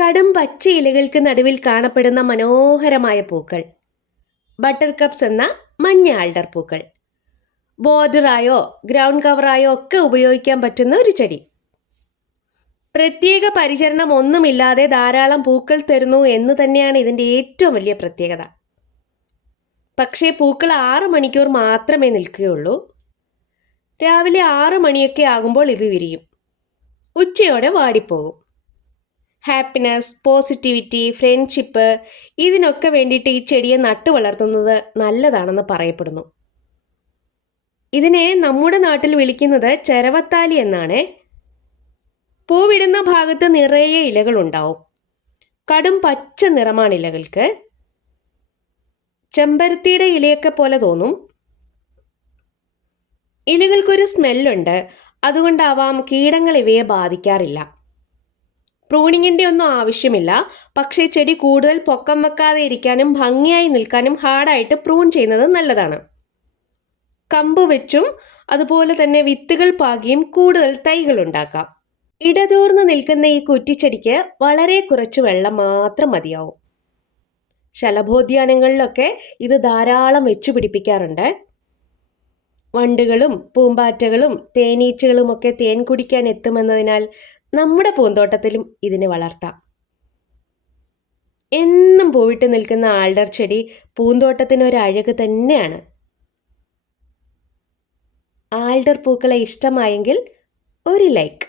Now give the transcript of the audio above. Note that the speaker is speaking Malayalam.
കടും പച്ച ഇലകൾക്ക് നടുവിൽ കാണപ്പെടുന്ന മനോഹരമായ പൂക്കൾ ബട്ടർ കപ്സ് എന്ന മഞ്ഞ ആൽഡർ പൂക്കൾ. ബോർഡറായോ ഗ്രൗണ്ട് കവറായോ ഒക്കെ ഉപയോഗിക്കാൻ പറ്റുന്ന ഒരു ചെടി. പ്രത്യേക പരിചരണം ഒന്നുമില്ലാതെ ധാരാളം പൂക്കൾ തരുന്നു എന്ന് തന്നെയാണ് ഇതിൻ്റെ ഏറ്റവും വലിയ പ്രത്യേകത. പക്ഷേ പൂക്കൾ 6 മണിക്കൂർ മാത്രമേ നിൽക്കുകയുള്ളൂ. രാവിലെ 6 മണിയൊക്കെ ആകുമ്പോൾ ഇത് വിരിയും. ഉച്ചയോടെ വാടിപ്പോകും. ഹാപ്പിനെസ്, പോസിറ്റിവിറ്റി, ഫ്രണ്ട്ഷിപ്പ് ഇതിനൊക്കെ വേണ്ടിയിട്ട് ഈ ചെടിയെ നട്ടു വളർത്തുന്നത് നല്ലതാണെന്ന് പറയപ്പെടുന്നു. ഇതിനെ നമ്മുടെ നാട്ടിൽ വിളിക്കുന്നത് ചെരവത്താലി എന്നാണ്. പൂവിടുന്ന ഭാഗത്ത് നിറയെ ഇലകളുണ്ടാവും. കടും പച്ച നിറമാണ് ഇലകൾക്ക്. ചെമ്പരത്തിയുടെ ഇലയൊക്കെ പോലെ തോന്നും. ഇലകൾക്കൊരു സ്മെല്ലുണ്ട്. അതുകൊണ്ടാവാം കീടങ്ങൾ ഇവയെ ബാധിക്കാറില്ല. പ്രൂണിങ്ങിൻ്റെ ഒന്നും ആവശ്യമില്ല. പക്ഷേ ചെടി കൂടുതൽ പൊക്കം വെക്കാതെ ഇരിക്കാനും ഭംഗിയായി നിൽക്കാനും ഹാർഡായിട്ട് പ്രൂൺ ചെയ്യുന്നത് നല്ലതാണ്. കമ്പ് വെച്ചും അതുപോലെ തന്നെ വിത്തുകൾ പാകിയും കൂടുതൽ തൈകൾ ഉണ്ടാക്കാം. ഇടതൂർന്ന് നിൽക്കുന്ന ഈ കുറ്റിച്ചെടിക്ക് വളരെ കുറച്ച് വെള്ളം മാത്രം മതിയാവും. ശലഭോദ്യാനങ്ങളിലൊക്കെ ഇത് ധാരാളം വെച്ചു പിടിപ്പിക്കാറുണ്ട്. വണ്ടുകളും പൂമ്പാറ്റകളും തേനീച്ചകളുമൊക്കെ തേൻ കുടിക്കാൻ എത്തുമെന്നതിനാൽ നമ്മുടെ പൂന്തോട്ടത്തിലും ഇതിനെ വളർത്താം. എന്നും പൂവിട്ട് നിൽക്കുന്ന ആൽഡർ ചെടി പൂന്തോട്ടത്തിനൊരു അഴക് തന്നെയാണ്. ആൽഡർ പൂക്കളെ ഇഷ്ടമായെങ്കിൽ ഒരു ലൈക്ക്.